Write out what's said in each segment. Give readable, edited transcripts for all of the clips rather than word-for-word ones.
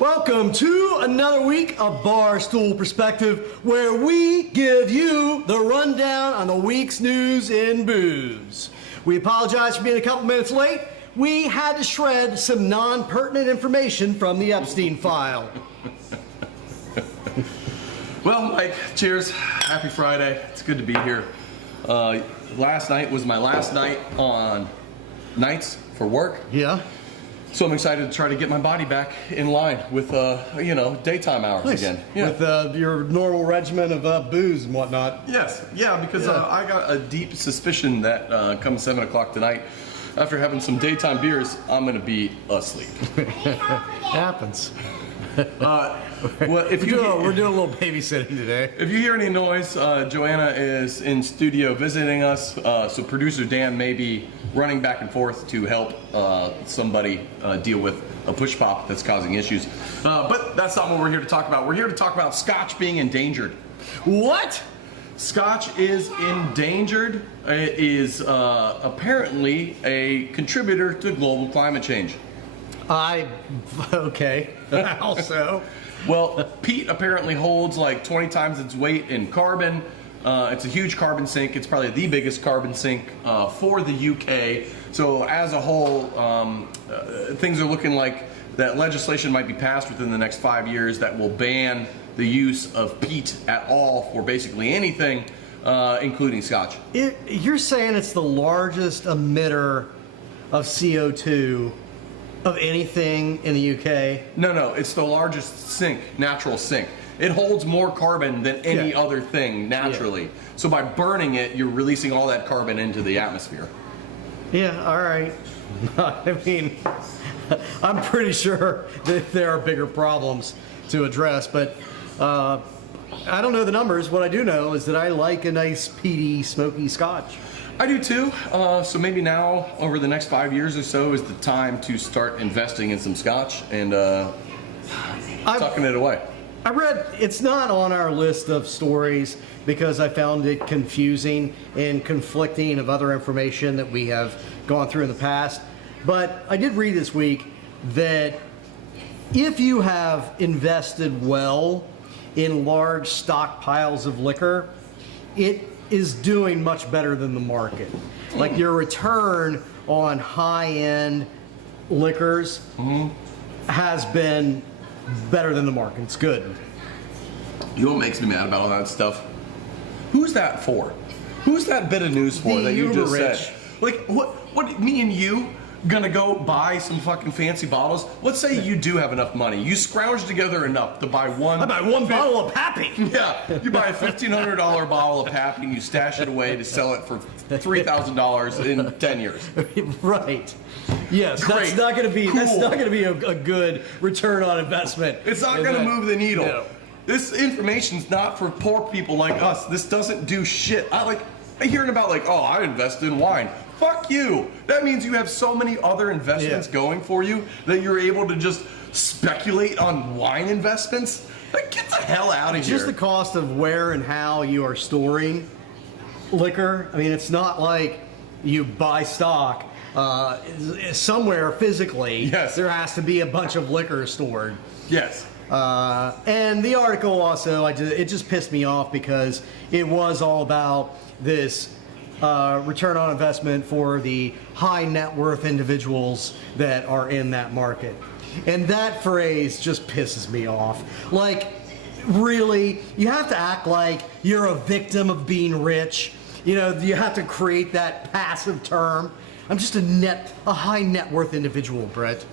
Welcome to another week of Barstool Perspective, where we give you the rundown on the week's news in booze. We apologize for being a couple minutes late. We had to shred some non-pertinent information from the Epstein file. Well, Mike, cheers. Happy Friday. It's good to be here. Last night was my last night on nights for work. Yeah. So I'm excited to try to get my body back in line with, daytime hours again. Yeah. With your normal regimen of booze and whatnot. Yes. Yeah, because I got a deep suspicion that come 7 o'clock tonight, after having some daytime beers, I'm going to be asleep. Happens. Well, we're doing a little babysitting today. If you hear any noise, Joanna is in studio visiting us, so producer Dan may be running back and forth to help somebody deal with a push pop that's causing issues. But that's not what we're here to talk about. We're here to talk about Scotch being endangered. What? Scotch is endangered. It is apparently a contributor to global climate change. Okay. Also. Well, peat apparently holds like 20 times its weight in carbon. It's a huge carbon sink. It's probably the biggest carbon sink for the UK. So as a whole, things are looking like that legislation might be passed within the next 5 years that will ban the use of peat at all for basically anything, including Scotch. You're saying it's the largest emitter of CO2 of anything in the UK? No, it's the largest sink, natural sink. It holds more carbon than any other thing naturally. Yeah. So by burning it, you're releasing all that carbon into the atmosphere. Yeah, all right. I mean, I'm pretty sure that there are bigger problems to address, but I don't know the numbers. What I do know is that I like a nice peaty, smoky Scotch. I do too. So maybe now, over the next 5 years or so, is the time to start investing in some Scotch and tucking it away. I read, it's not on our list of stories because I found it confusing and conflicting of other information that we have gone through in the past. But I did read this week that if you have invested well in large stockpiles of liquor, it is doing much better than the market. Like your return on high-end liquors has been better than the market. It's good. You know what makes me mad about all that stuff? Who's that for? Who's that bit of news for that you just said? Like, what, me and you gonna go buy some fucking fancy bottles? Let's say you do have enough money. You scrounge together enough to buy one. I buy one bottle of Pappy. Yeah, you buy a $1,500 bottle of Pappy and you stash it away to sell it for $3,000 in 10 years. Right. Yes, great. That's not going to be cool. That's not going to be a good return on investment. It's not going to move the needle. No. This information's not for poor people like us. This doesn't do shit. I'm hearing about I invest in wine. Fuck you. That means you have so many other investments going for you that you're able to just speculate on wine investments. Like, get the hell out of here. Just the cost of where and how you are storing liquor. I mean, it's not like you buy stock somewhere physically. Yes. There has to be a bunch of liquor stored. Yes. And the article also, it just pissed me off because it was all about this return on investment for the high net worth individuals that are in that market. And that phrase just pisses me off. Like, really, you have to act like you're a victim of being rich. You know, you have to create that passive term. I'm just a high net worth individual, Brett.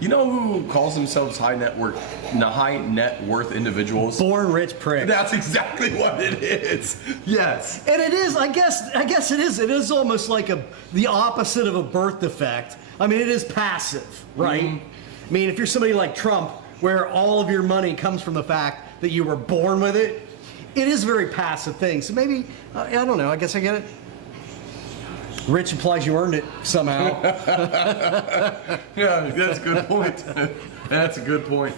You know who calls themselves high net worth individuals? Born rich prick. That's exactly what it is. Yes. And it is, I guess it is. It is almost like the opposite of a birth defect. I mean, it is passive, right? Mm-hmm. I mean, if you're somebody like Trump, where all of your money comes from the fact that you were born with it, it is a very passive thing. So maybe, I don't know, I guess I get it. Rich implies you earned it somehow. Yeah, that's a good point. That's a good point.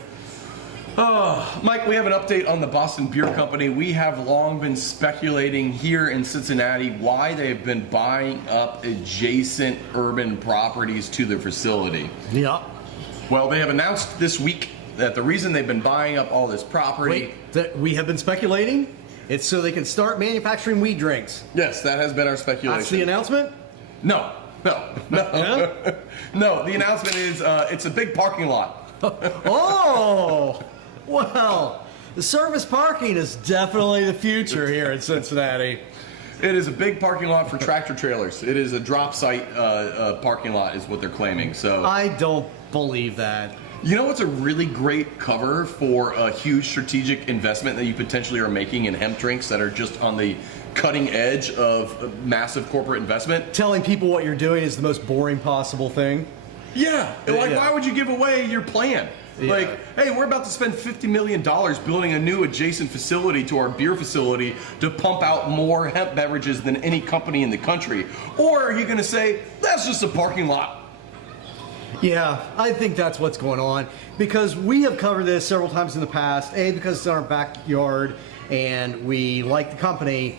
Oh, Mike, we have an update on the Boston Beer Company. We have long been speculating here in Cincinnati why they've been buying up adjacent urban properties to their facility. Yeah. Well, they have announced this week that the reason they've been buying up all this property. Wait, that we have been speculating? It's so they can start manufacturing weed drinks. Yes, that has been our speculation. That's the announcement? No. Yeah? No, the announcement is it's a big parking lot. Oh! Well, the service parking is definitely the future here in Cincinnati. It is a big parking lot for tractor trailers. It is a drop site parking lot is what they're claiming. So I don't believe that. you know what's a really great cover for a huge strategic investment that you potentially are making in hemp drinks that are just on the cutting edge of massive corporate investment? Telling people what you're doing is the most boring possible thing. Yeah. Like, Yeah. why would you give away your plan? Yeah. Like, hey, we're about to spend $50 million building a new adjacent facility to our beer facility to pump out more hemp beverages than any company in the country. Or are you going to say, that's just a parking lot? Yeah, I think that's what's going on because we have covered this several times in the past. A, because it's in our backyard and we like the company,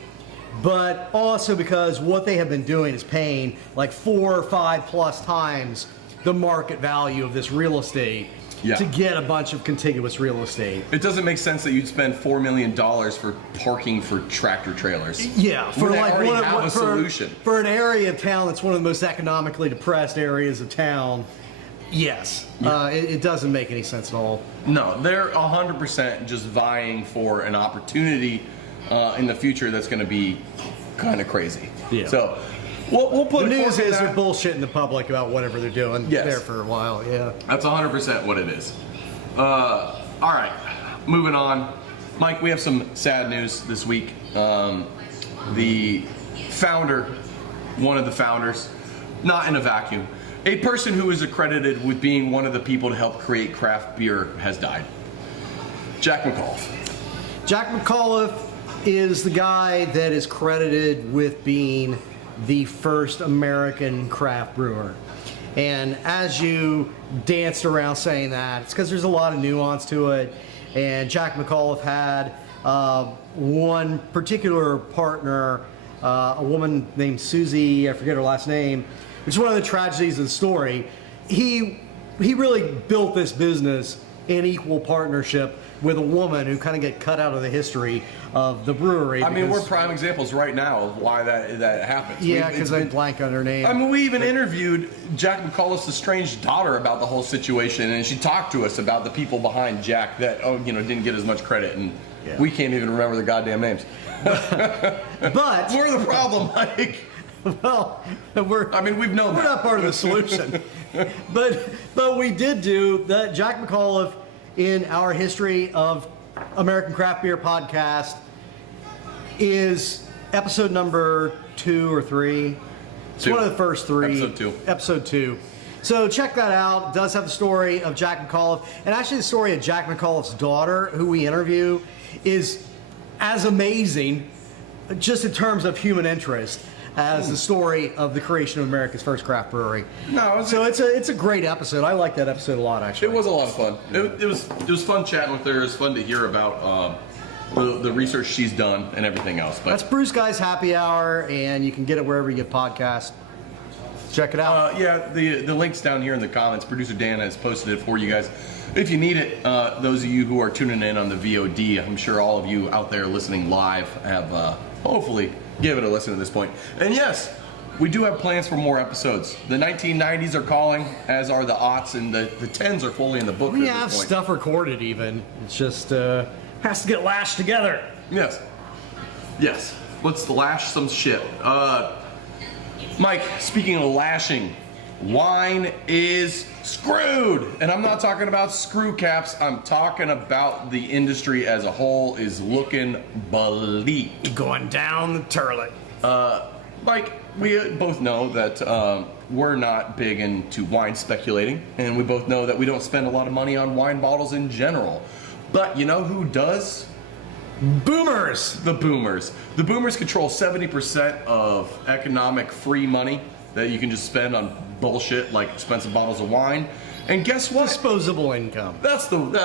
but also because what they have been doing is paying like 4 or 5 plus times the market value of this real estate to get a bunch of contiguous real estate. It doesn't make sense that you'd spend $4 million for parking for tractor trailers. Yeah, for When they like already have a solution. For an area of town that's one of the most economically depressed areas of town. Yes, it doesn't make any sense at all. No, they're 100% just vying for an opportunity in the future that's going to be kind of crazy. Yeah. So we'll put The a news fork in is they're that. bullshitting the public about whatever they're doing there for a while. Yeah. That's 100% what it is. All right, moving on. Mike, we have some sad news this week. The founder, one of the founders, not in a vacuum, a person who is accredited with being one of the people to help create craft beer has died. Jack McAuliffe. Jack McAuliffe is the guy that is credited with being the first American craft brewer. And as you danced around saying that, it's because there's a lot of nuance to it. And Jack McAuliffe had one particular partner, a woman named Susie, I forget her last name, which is one of the tragedies of the story. He really built this business in equal partnership with a woman who kind of get cut out of the history of the brewery. I mean, we're prime examples right now of why that happens. Yeah, because I blank on her name. I mean, we even interviewed Jack McAuliffe's estranged daughter about the whole situation, and she talked to us about the people behind Jack that didn't get as much credit, and we can't even remember their goddamn names. But we're the problem, Mike. Well, we've known we're that. not part of the solution. but we did do that. Jack McAuliffe in our History of American Craft Beer podcast is episode number 2 or 3. It's one of the first 3. Episode 2. So check that out. It does have the story of Jack McAuliffe, and actually the story of Jack McAuliffe's daughter, who we interview, is as amazing, just in terms of human interest, as the story of the creation of America's first craft brewery. It's a great episode. I like that episode a lot, actually. It was a lot of fun. It was fun chatting with her. It was fun to hear about the research she's done and everything else. But that's Bruce Guy's Happy Hour, and you can get it wherever you get podcasts. Check it out. The link's down here in the comments. Producer Dan has posted it for you guys. If you need it, those of you who are tuning in on the VOD, I'm sure all of you out there listening live have hopefully give it a listen at this point. And yes, we do have plans for more episodes. The 1990s are calling, as are the aughts, and the 10s are fully in the book. We at have this point. stuff recorded even. It's just has to get lashed together. Yes. Let's lash some shit. Mike, speaking of lashing, wine is screwed. And I'm not talking about screw caps. I'm talking about the industry as a whole is looking bleak. Going down the turlet. Mike, we both know that we're not big into wine speculating, and we both know that we don't spend a lot of money on wine bottles in general. But you know who does? Boomers! The boomers. The boomers control 70% of economic free money that you can just spend on bullshit like expensive bottles of wine. And guess what? Disposable income. That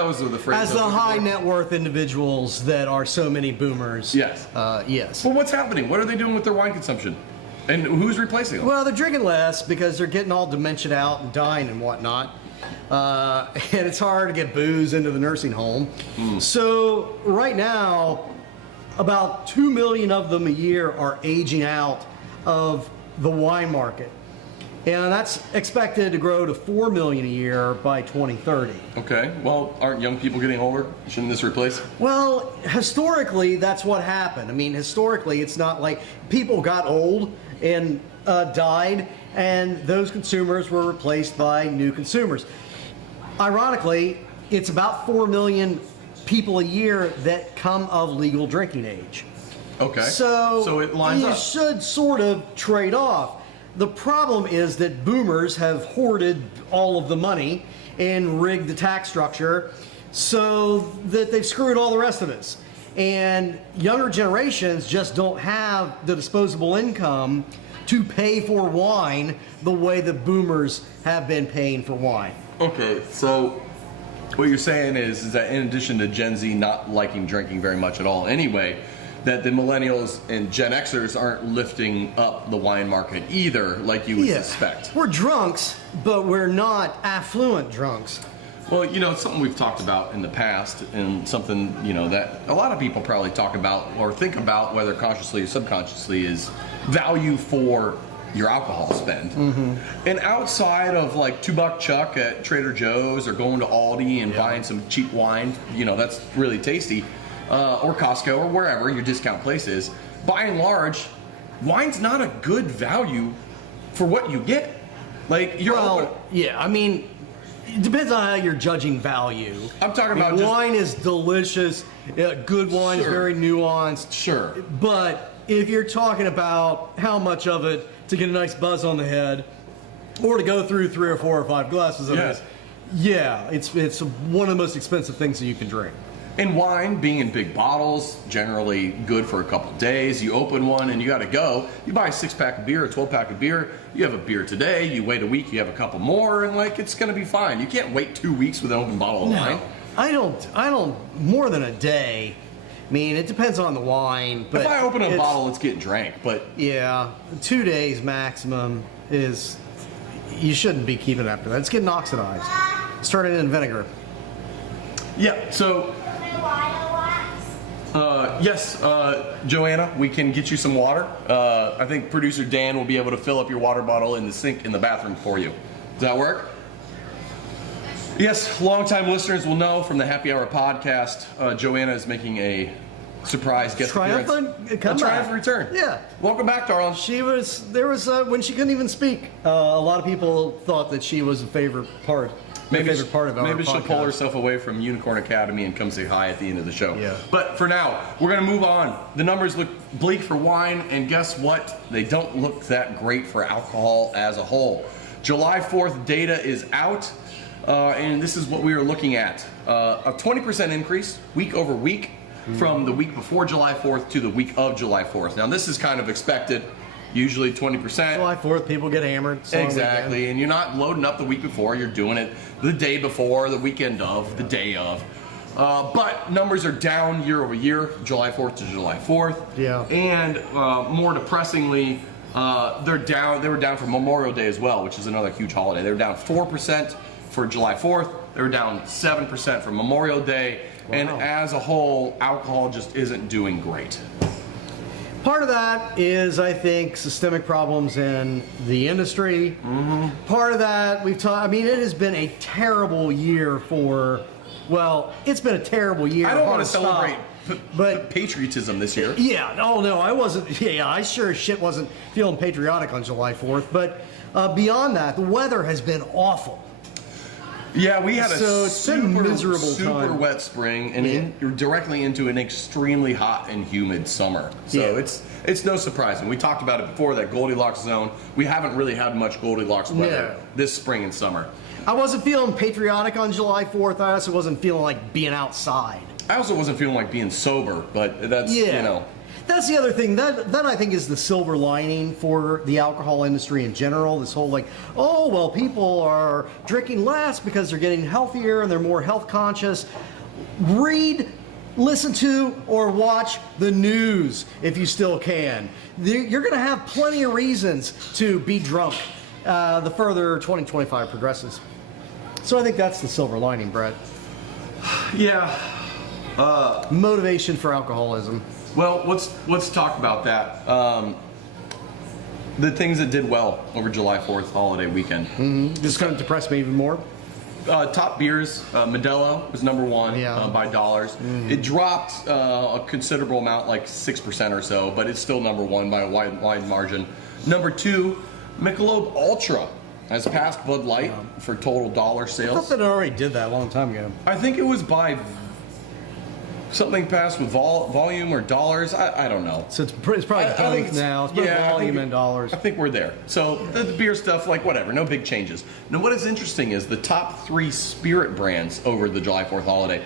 was the phrase. As the high net worth individuals that are so many boomers. Yes. Yes. Well, what's happening? What are they doing with their wine consumption? And who's replacing them? Well, they're drinking less because they're getting all dementiated out and dying and whatnot. and it's hard to get booze into the nursing home. So right now, about 2 million of them a year are aging out of the wine market. And that's expected to grow to 4 million a year by 2030. Okay. Well, aren't young people getting older? Shouldn't this replace? Well, historically, that's what happened. I mean, historically, it's not like people got old and died, and those consumers were replaced by new consumers. Ironically, it's about 4 million people a year that come of legal drinking age. Okay. So it lines you up. should sort of trade off. The problem is that boomers have hoarded all of the money and rigged the tax structure so that they've screwed all the rest of us. And younger generations just don't have the disposable income to pay for wine the way the boomers have been paying for wine. Okay, so what you're saying is that in addition to Gen Z not liking drinking very much at all anyway, that the millennials and Gen Xers aren't lifting up the wine market either, like you would suspect. We're drunks, but we're not affluent drunks. Well, you know, it's something we've talked about in the past, and something, you know, that a lot of people probably talk about or think about, whether consciously or subconsciously, is value for your alcohol spend. And outside of like $2 chuck at Trader Joe's or going to Aldi and buying some cheap wine, you know, that's really tasty, or Costco or wherever your discount place is, by and large, wine's not a good value for what you get. Like, yeah, I mean, it depends on how you're judging value. I'm talking about wine is delicious. Good wine is very nuanced. Sure. But if you're talking about how much of it to get a nice buzz on the head, or to go through 3 or 4 or 5 glasses of it, it's one of the most expensive things that you can drink. And wine, being in big bottles, generally good for a couple days. You open one and you got to go. You buy a 6-pack of beer, a 12-pack of beer. You have a beer today. You wait a week, you have a couple more, and like it's going to be fine. You can't wait 2 weeks with an open bottle of wine. I don't more than a day. I mean, it depends on the wine. But if I open a bottle, it's getting drank. But yeah, 2 days maximum is. You shouldn't be keeping it after that. It's getting oxidized. Start it in vinegar. Yeah. So. Yes, Joanna, we can get you some water. I think producer Dan will be able to fill up your water bottle in the sink in the bathroom for you. Does that work? Yes, longtime listeners will know from the Happy Hour podcast, Joanna is making a surprise guest appearance. A triumphant return. Yeah. Welcome back, darling. When she couldn't even speak, a lot of people thought that she was a favorite part. Maybe she'll pull herself away from Unicorn Academy and come say hi at the end of the show. Yeah. But for now, we're going to move on. The numbers look bleak for wine, and guess what? They don't look that great for alcohol as a whole. July 4th data is out, and this is what we are looking at. A 20% increase week over week from the week before July 4th to the week of July 4th. Now, this is kind of expected. Usually 20%. July 4th, people get hammered. Exactly, and you're not loading up the week before. You're doing it the day before, the weekend of, the day of. But numbers are down year over year, July 4th to July 4th. Yeah. And more depressingly, they were down for Memorial Day as well, which is another huge holiday. They were down 4% for July 4th. They were down 7% for Memorial Day. Wow. And as a whole, alcohol just isn't doing great. Part of that is, I think, systemic problems in the industry. Part of that, it has been a terrible year it's been a terrible year. I don't want to celebrate but patriotism this year. Yeah, oh no, I wasn't, I sure as shit wasn't feeling patriotic on July 4th. But beyond that, the weather has been awful. Yeah, we had a super wet spring, and you're directly into an extremely hot and humid summer. So it's no surprise. And we talked about it before, that Goldilocks zone. We haven't really had much Goldilocks weather this spring and summer. I wasn't feeling patriotic on July 4th. I also wasn't feeling like being outside. I also wasn't feeling like being sober, but that's, you know. That's the other thing. That I think is the silver lining for the alcohol industry in general. This whole people are drinking less because they're getting healthier and they're more health conscious. Read, listen to, or watch the news if you still can. You're going to have plenty of reasons to be drunk the further 2025 progresses. So I think that's the silver lining, Brett. Yeah. Motivation for alcoholism. Well, let's talk about that. The things that did well over July 4th holiday weekend. Just kind of depressed me even more. Top beers, Modelo was number one by dollars. It dropped a considerable amount, like 6% or so, but it's still number one by a wide margin. Number two, Michelob Ultra has passed Bud Light for total dollar I thought sales. that it already did that a long time ago. I think it was by something passed with volume or dollars. I don't know. So it's probably both now. It's both volume and dollars. I think we're there. So the beer stuff, like whatever, no big changes. Now what is interesting is the top 3 spirit brands over the July 4th holiday.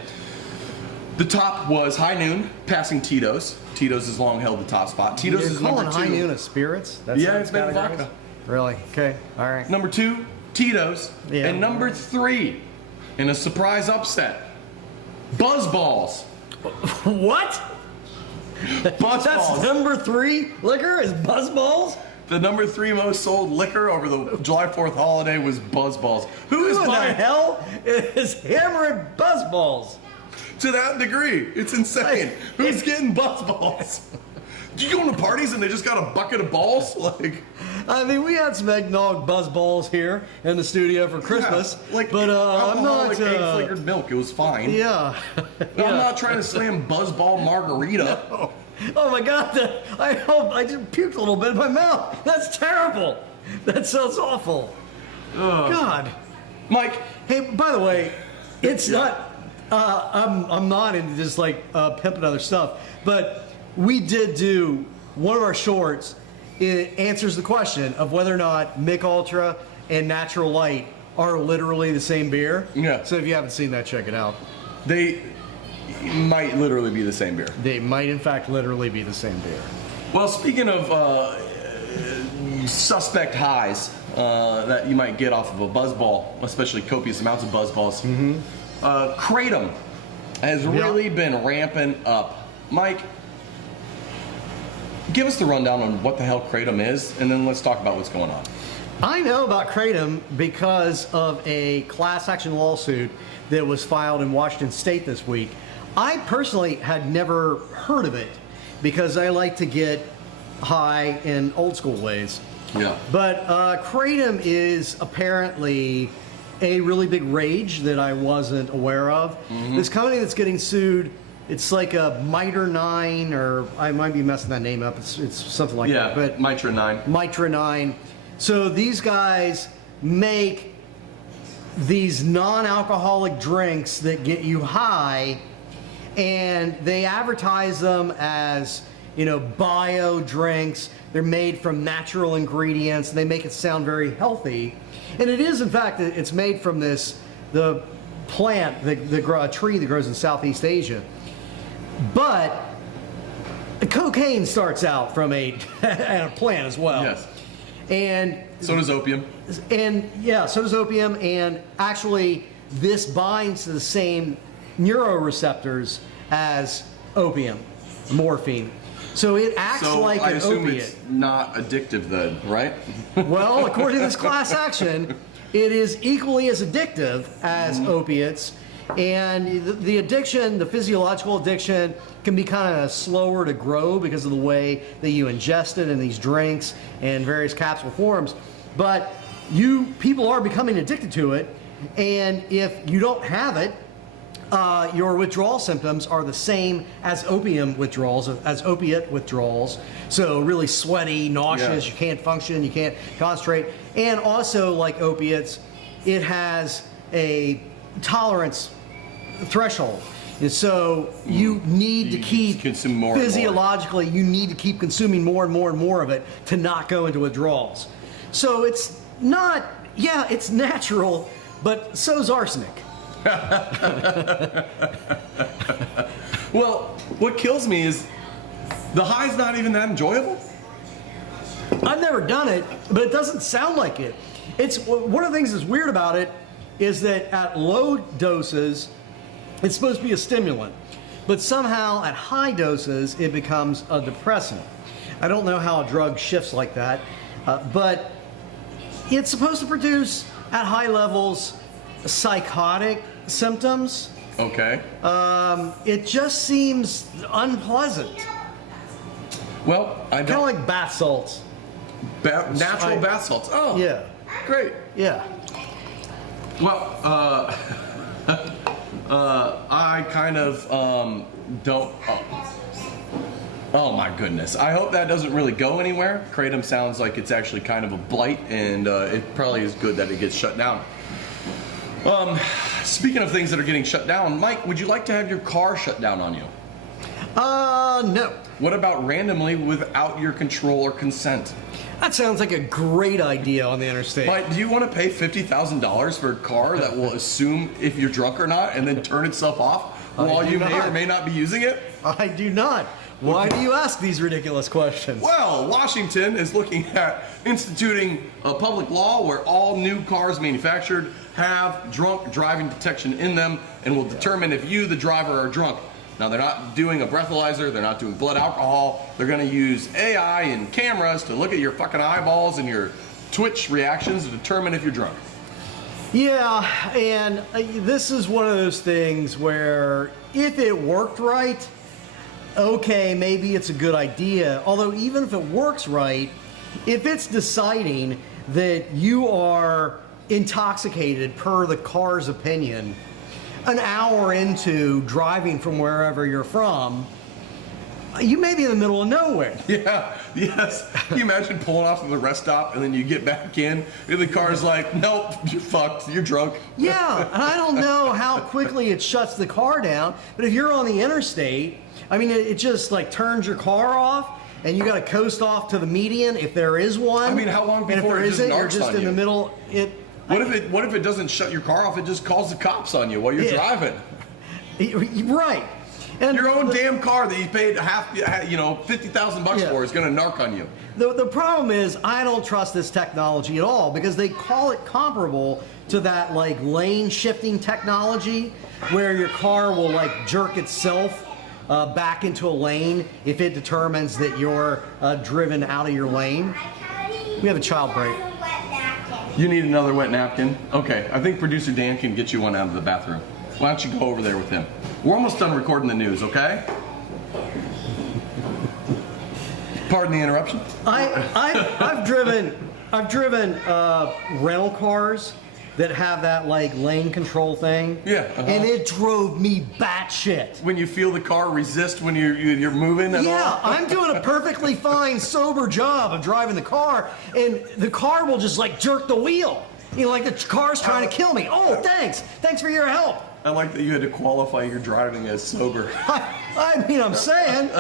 The top was High Noon, passing Tito's. Tito's has long held the top spot. Tito's is number 2. High Noon a spirits? That's Yeah, it's made with vodka. Really? Okay. All right. Number 2, Tito's. Yeah. And number 3, in a surprise upset, Buzzballs. What? Buzzballs. That's number 3 liquor is Buzzballs? The number 3 most sold liquor over the July 4th holiday was Buzzballs. Who is Who in the buying? hell is hammering Buzzballs? To that degree, it's insane. Who's getting Buzzballs? Do you go to parties and they just got a bucket of balls? Like, I mean, we had some eggnog Buzzballs here in the studio for Christmas, but I'm not. Egg flavored milk. It was fine. Yeah. I'm not trying to slam Buzzball margarita. Oh my God! I hope I just puked a little bit in my mouth. That's terrible. That sounds awful. God. Mike. Hey, by the way, it's not. I'm not into just like pimping other stuff, but we did do one of our shorts. It answers the question of whether or not Mich Ultra and Natural Light are literally the same beer. Yeah. So if you haven't seen that, check it out. They might literally be the same beer. They might, in fact, literally be the same beer. Well, speaking of suspect highs that you might get off of a Buzzball, especially copious amounts of Buzzballs, Kratom has really been ramping up. Mike, give us the rundown on what the hell Kratom is, and then let's talk about what's going on. I know about Kratom because of a class action lawsuit that was filed in Washington State this week. I personally had never heard of it because I like to get high in old school ways. Yeah. But Kratom is apparently a really big rage that I wasn't aware of. This company that's getting sued, it's like a Miter 9, or I might be messing that name up. It's something like that. But Mitra 9. Mitra 9. So these guys make these non-alcoholic drinks that get you high, and they advertise them as, you know, bio drinks. They're made from natural ingredients. They make it sound very healthy. And it is, in fact, it's made from the plant, the tree that grows in Southeast Asia. But cocaine starts out from a plant as well. Yes. And So does opium. And yeah, so does opium. And actually, this binds to the same neuroreceptors as opium, morphine. So it acts like an opiate. It's not addictive then, right? Well, according to this class action, it is equally as addictive as opiates. And the addiction, the physiological addiction, can be kind of slower to grow because of the way that you ingest it in these drinks and various capsule forms. But people are becoming addicted to it. And if you don't have it, your withdrawal symptoms are the same as opium withdrawals, as opiate withdrawals. So really sweaty, nauseous, you can't function, you can't concentrate. And also, like opiates, it has a tolerance threshold. And so you need to keep, consume more physiologically, you need to keep consuming more and more and more of it to not go into withdrawals. So it's not, it's natural, but so's arsenic. Well, what kills me is the high's not even that enjoyable. I've never done it, but it doesn't sound like it. It's one of the things that's weird about it is that at low doses, it's supposed to be a stimulant, but somehow at high doses, it becomes a depressant. I don't know how a drug shifts like that, but it's supposed to produce at high levels psychotic symptoms. Okay. It just seems unpleasant. Well, I Kind of don't. like bath salts. Natural bath salts. Oh. Yeah. Great. Yeah. Well, I kind of don't. Oh my goodness! I hope that doesn't really go anywhere. Kratom sounds like it's actually kind of a blight, and it probably is good that it gets shut down. Speaking of things that are getting shut down, Mike, would you like to have your car shut down on you? No. What about randomly without your control or consent? That sounds like a great idea on the interstate. Mike, do you want to pay $50,000 for a car that will assume if you're drunk or not and then turn itself off while you may or may not be using it? I do not. Why do you ask these ridiculous questions? Well, Washington is looking at instituting a public law where all new cars manufactured have drunk driving detection in them and will determine if you, the driver, are drunk. Now, they're not doing a breathalyzer, they're not doing blood alcohol, they're going to use AI and cameras to look at your fucking eyeballs and your twitch reactions to determine if you're drunk. Yeah, and this is one of those things where if it worked right, okay, maybe it's a good idea. Although even if it works right, if it's deciding that you are intoxicated per the car's opinion, an hour into driving from wherever you're from, you may be in the middle of nowhere. Yeah, yes. Can you imagine pulling off at the rest stop and then you get back in and the car's like, nope, you're fucked, you're drunk. Yeah, and I don't know how quickly it shuts the car down, but if you're on the interstate, I mean, it just like turns your car off and you got to coast off to the median if there is one. I mean, how long and if before there it just isn't, you're narcs just on in you? the middle. What if it doesn't shut your car off? It just calls the cops on you while you're driving. Right. And Your own damn car that you paid $50,000 for is going to narc on you. The problem is I don't trust this technology at all because they call it comparable to that like lane shifting technology where your car will like jerk itself back into a lane if it determines that you're driven out of your lane. We have a child break. You need another wet napkin? Okay, I think producer Dan can get you one out of the bathroom. Why don't you go over there with him? We're almost done recording the news, okay? Pardon the interruption. I've driven rental cars that have that like lane control thing. Yeah. And it drove me batshit. When you feel the car resist when you're moving and Yeah, all? I'm doing a perfectly fine, sober job of driving the car, and the car will just like jerk the wheel. You know, like the car's trying to kill me. Oh, thanks. Thanks for your help. I like that you had to qualify your driving as sober. I mean, I'm saying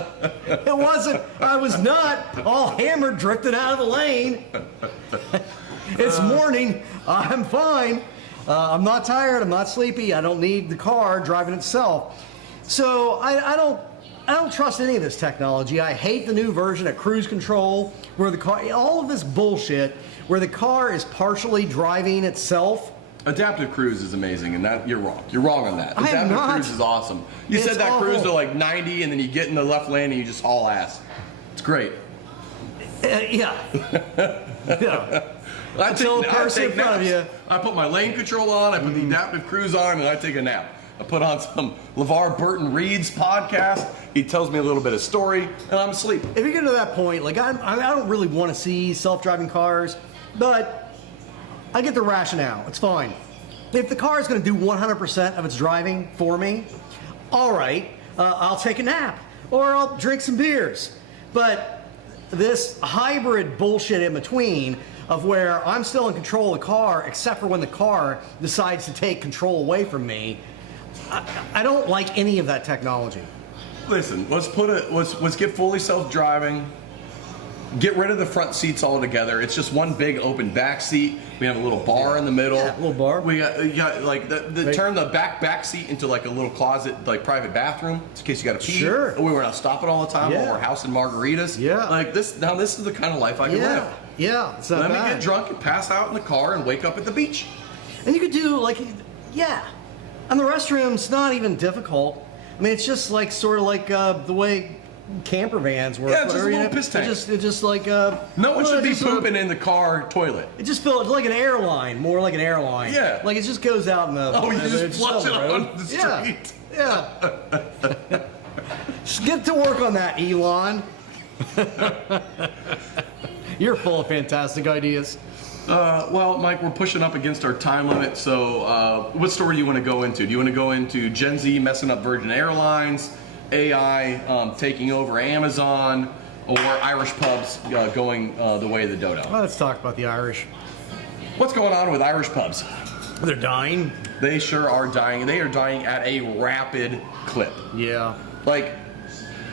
it wasn't, I was not all hammered, drifting out of the lane. It's morning. I'm fine. I'm not tired. I'm not sleepy. I don't need the car driving itself. So I don't trust any of this technology. I hate the new version of cruise control where the car, all of this bullshit where the car is partially driving itself. Adaptive cruise is amazing, and that you're wrong. You're wrong on that. I am Adaptive not. cruise is awesome. You It's said that awful. cruise to like 90, and then you get in the left lane and you just haul ass. It's great. Yeah. Yeah. Until the person in front of you. I put my lane control on, I put the adaptive cruise on, and I take a nap. I put on some LeVar Burton Reed's podcast. He tells me a little bit of story, and I'm asleep. If you get to that point, like I don't really want to see self-driving cars, but I get the rationale. It's fine. If the car is going to do 100% of its driving for me, all right, I'll take a nap or I'll drink some beers. But this hybrid bullshit in between of where I'm still in control of the car except for when the car decides to take control away from me, I don't like any of that technology. Listen, let's get fully self-driving. Get rid of the front seats altogether. It's just one big open back seat. We have a little bar in the middle. Yeah, a little bar. We got like Right. turn the back seat into like a little closet, like private bathroom, in case you got to pee. Sure. Or we were not stopping all the time. Yeah. Or we're housing margaritas. Yeah. Like this. Now this is the kind of life I can live. Yeah, it's not Let bad. me get drunk and pass out in the car and wake up at the beach. And you could do like, yeah. And the restroom's not even difficult. I mean, it's just like sort of like the way camper vans work. Yeah, it's just a whatever, little piss tank. It's just like No one should be pooping in the car toilet. It just feels like an airline, more like an airline. Yeah. Like it just goes out in the. Oh, you just flush it road. on the street. Yeah. Just get to work on that, Elon. You're full of fantastic ideas. Well, Mike, we're pushing up against our time limit, so what story do you want to go into? Do you want to go into Gen Z messing up Virgin Airlines, AI taking over Amazon, or Irish pubs going the way of the dodo? Well, let's talk about the Irish. What's going on with Irish pubs? They're dying. They sure are dying. They are dying at a rapid clip. Yeah. Like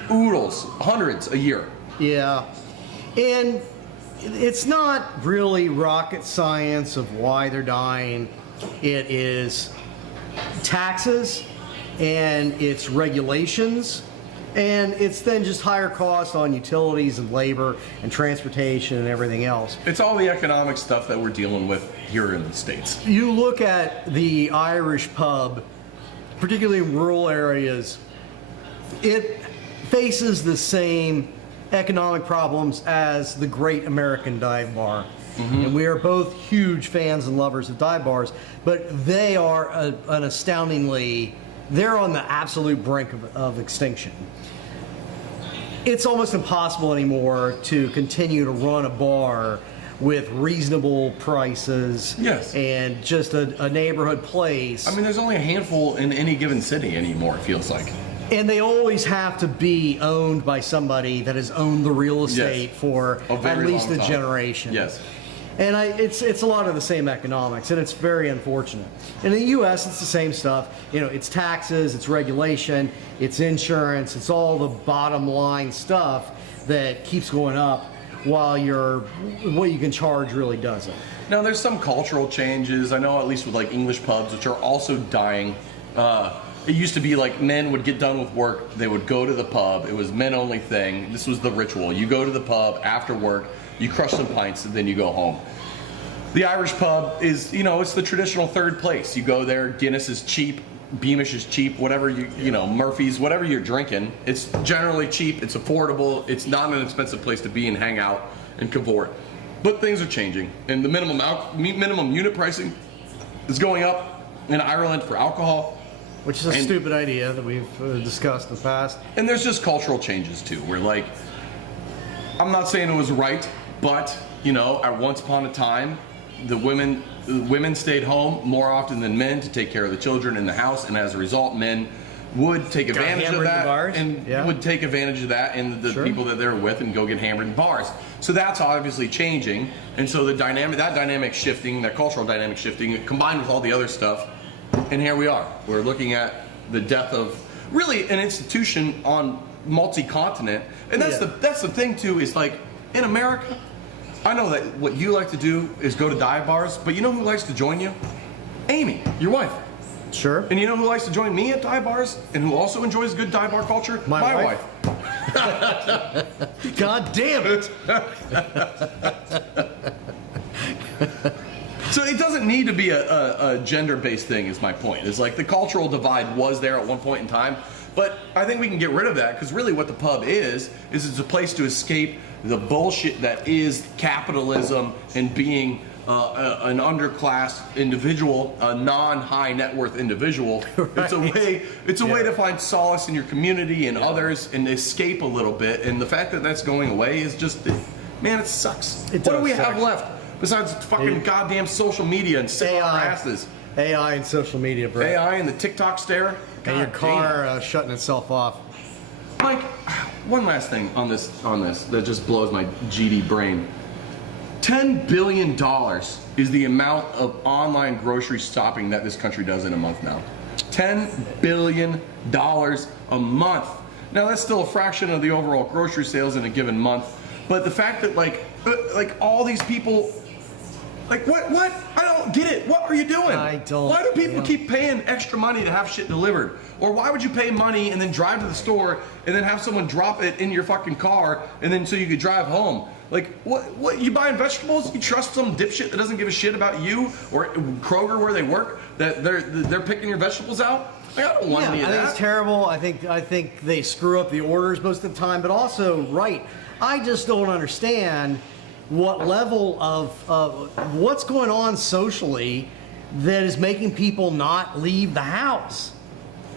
oodles, hundreds a year. Yeah. And it's not really rocket science of why they're dying. It is taxes and it's regulations, and it's then just higher costs on utilities and labor and transportation and everything else. It's all the economic stuff that we're dealing with here in the States. You look at the Irish pub, particularly in rural areas, it faces the same economic problems as the great American dive bar. And we are both huge fans and lovers of dive bars, but they are an astoundingly, they're on the absolute brink of extinction. It's almost impossible anymore to continue to run a bar with reasonable prices. Yes. And just a neighborhood place. I mean, there's only a handful in any given city anymore, it feels like. And they always have to be owned by somebody that has owned the real estate for A at very least long a time. generation. Yes. And it's a lot of the same economics, and it's very unfortunate. In the U.S., it's the same stuff. You know, it's taxes, it's regulation, it's insurance, it's all the bottom line stuff that keeps going up, while what you can charge really doesn't. Now, there's some cultural changes. I know, at least with like English pubs, which are also dying. It used to be like men would get done with work, they would go to the pub. It was men only thing. This was the ritual. You go to the pub after work, you crush some pints, and then you go home. The Irish pub is, it's the traditional third place. You go there, Guinness is cheap, Beamish is cheap, whatever Murphy's, whatever you're drinking. It's generally cheap, it's affordable, it's not an expensive place to be and hang out and cavort. But things are changing, and the minimum unit pricing is going up in Ireland for alcohol. Which is a stupid idea that we've discussed in the past. And there's just cultural changes too, where like, I'm not saying it was right, but at once upon a time, the women stayed home more often than men to take care of the children in the house, and as a result, men would take advantage of that would take advantage of that and the people that they're with and go get hammered in bars. So that's obviously changing, and so that dynamic shifting, that cultural dynamic shifting, combined with all the other stuff, and here we are. We're looking at the death of really an institution on multi-continent, and that's the thing too. Is like in America, I know that what you like to do is go to dive bars, but you know who likes to join you? Amy, your wife. Sure. And you know who likes to join me at dive bars and who also enjoys good dive bar culture? My wife. God damn it. So it doesn't need to be a gender-based thing, is my point. It's like the cultural divide was there at one point in time, but I think we can get rid of that, because really what the pub is it's a place to escape the bullshit that is capitalism and being an underclass individual, a non-high net worth individual. Right. It's a way to find solace in your community and others and escape a little bit. And the fact that that's going away is just, man, it sucks. What do we have left besides fucking goddamn social media and sit on our asses? AI and social media, bro. AI and the TikTok stare. And your car shutting itself off. Mike, one last thing on this that just blows my GD brain. $10 billion is the amount of online grocery shopping that this country does in a month now. $10 billion a month. Now that's still a fraction of the overall grocery sales in a given month, but the fact that like all these people, like what? I don't get it. What are you doing? I don't. Why do people keep paying extra money to have shit delivered? Or why would you pay money and then drive to the store and then have someone drop it in your fucking car and then so you could drive home? Like, what? You buying vegetables? You trust some dipshit that doesn't give a shit about you or Kroger where they work that they're picking your vegetables out? Like, I don't want any of I think that. it's terrible. I think they screw up the orders most of the time, but also, right, I just don't understand what level of what's going on socially that is making people not leave the house.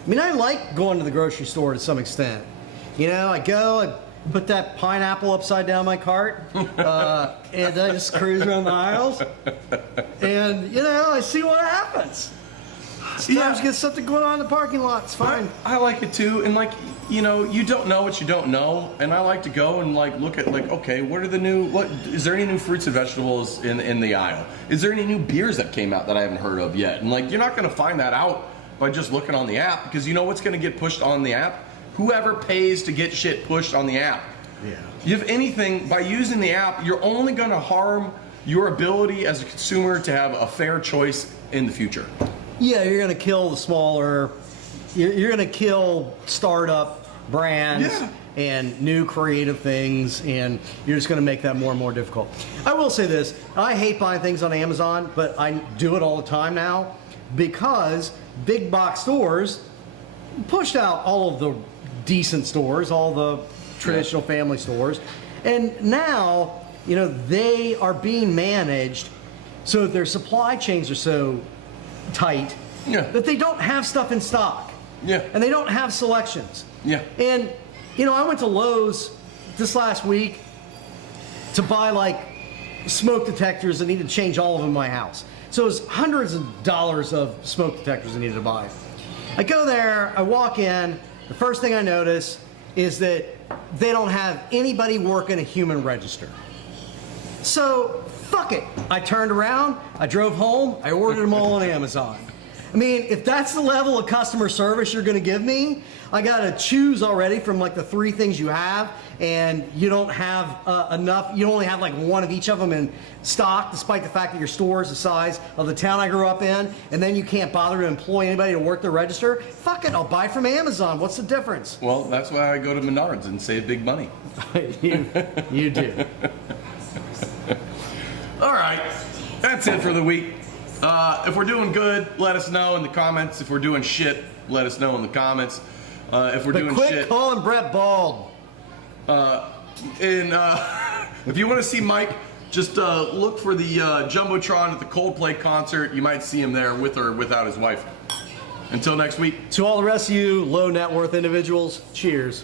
I mean, I like going to the grocery store to some extent. You know, I go, I put that pineapple upside down my cart, and I just cruise around the aisles, and, you know, I see what happens. Sometimes get something going on in the parking lot. It's fine. I like it too, and like, you know, you don't know what you don't know, and I like to go and like look at like, okay, what is there any new fruits and vegetables in the aisle? Is there any new beers that came out that I haven't heard of yet? And like, you're not going to find that out by just looking on the app, because you know what's going to get pushed on the app? Whoever pays to get shit pushed on the app. Yeah. If anything, by using the app, you're only going to harm your ability as a consumer to have a fair choice in the future. Yeah, you're going to kill the smaller, you're going to kill startup brands and new creative things, and you're just going to make that more and more difficult. I will say this, I hate buying things on Amazon, but I do it all the time now because big box stores pushed out all of the decent stores, all the traditional family stores, and now, you know, they are being managed so their supply chains are so tight that they don't have stuff in stock. And they don't have selections. And, you know, I went to Lowe's this last week to buy like smoke detectors that needed to change all of them in my house. So it was hundreds of dollars of smoke detectors I needed to buy. I go there, I walk in, the first thing I notice is that they don't have anybody working a human register. So, fuck it. I turned around, I drove home, I ordered them all on Amazon. I mean, if that's the level of customer service you're going to give me, I got to choose already from like the 3 things you have, and you don't have enough, you only have like one of each of them in stock, despite the fact that your store is the size of the town I grew up in, and then you can't bother to employ anybody to work the register. Fuck it, I'll buy from Amazon. What's the difference? Well, that's why I go to Menards and save big money. you do. All right, that's it for the week. If we're doing good, let us know in the comments. If we're doing shit, let us know in the comments. If we're doing quit shit, calling Brett bald. If you want to see Mike, just look for the Jumbotron at the Coldplay concert. You might see him there with or without his wife. Until next week. To all the rest of you low net worth individuals, cheers.